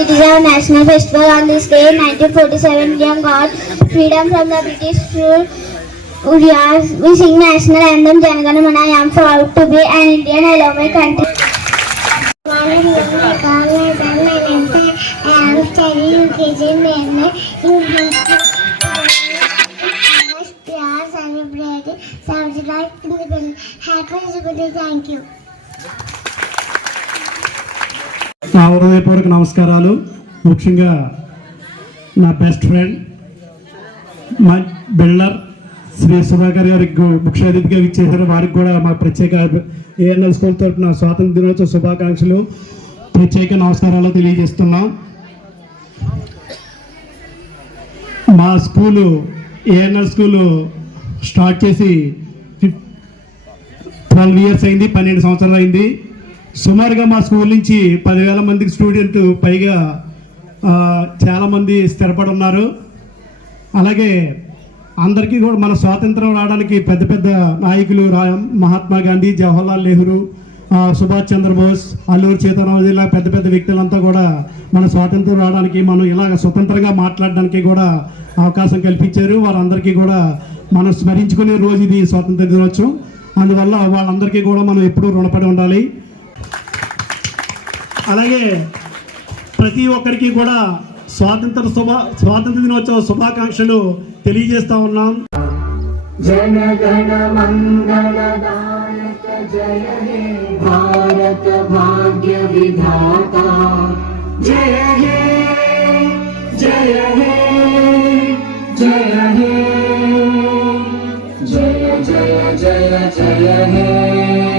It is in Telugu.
It is our national festival on this day, 1947, Indian got freedom from the British rule. We, are, we sing national anthem Janagana Mana. I am proud to be an Indian. I love my country. I am studying UKG in We are celebrating 79th independence. Happy. Thank you. నా హృదయపూర్వక నమస్కారాలు. ముఖ్యంగా నా బెస్ట్ ఫ్రెండ్ మా బిల్డర్ శ్రీ సుధాకర్ గారికి ముఖ్య అతిథిగా ఇచ్చేసారు వారికి కూడా మా ప్రత్యేక ఏఎన్ఎల్ స్కూల్ తరఫున స్వాతంత్ర దినోత్సవ శుభాకాంక్షలు. ప్రత్యేక నమస్కారాలు తెలియజేస్తున్నాం. మా స్కూలు ఏఎన్ఎల్ స్కూలు స్టార్ట్ చేసి ఫిఫ్ ట్వెల్వ్ ఇయర్స్ అయింది పన్నెండు సంవత్సరాలు అయింది. సుమారుగా మా స్కూల్ నుంచి పదివేల మందికి స్టూడెంట్ పైగా చాలామంది స్థిరపడి ఉన్నారు అలాగే అందరికీ కూడా మన స్వాతంత్రం రావడానికి పెద్ద పెద్ద నాయకులు మహాత్మా గాంధీ జవహర్లాల్ నెహ్రూ సుభాష్ చంద్రబోస్ అల్లూరు సీతారామరాజు ఇలా పెద్ద పెద్ద వ్యక్తులంతా కూడా మన స్వాతంత్రం రావడానికి మనం ఇలాగ స్వతంత్రంగా మాట్లాడడానికి కూడా అవకాశం కల్పించారు. వారందరికీ కూడా మనం స్మరించుకునే రోజు ఇది స్వాతంత్ర దినోత్సవం. అందువల్ల వాళ్ళందరికీ కూడా మనం ఎప్పుడూ రుణపడి ఉండాలి. అలాగే ప్రతి ఒక్కరికి కూడా స్వాతంత్ర శుభ స్వాతంత్ర దినోత్సవ శుభాకాంక్షలు తెలియజేస్తా ఉన్నాం. జయ జయ జయ జయ హే।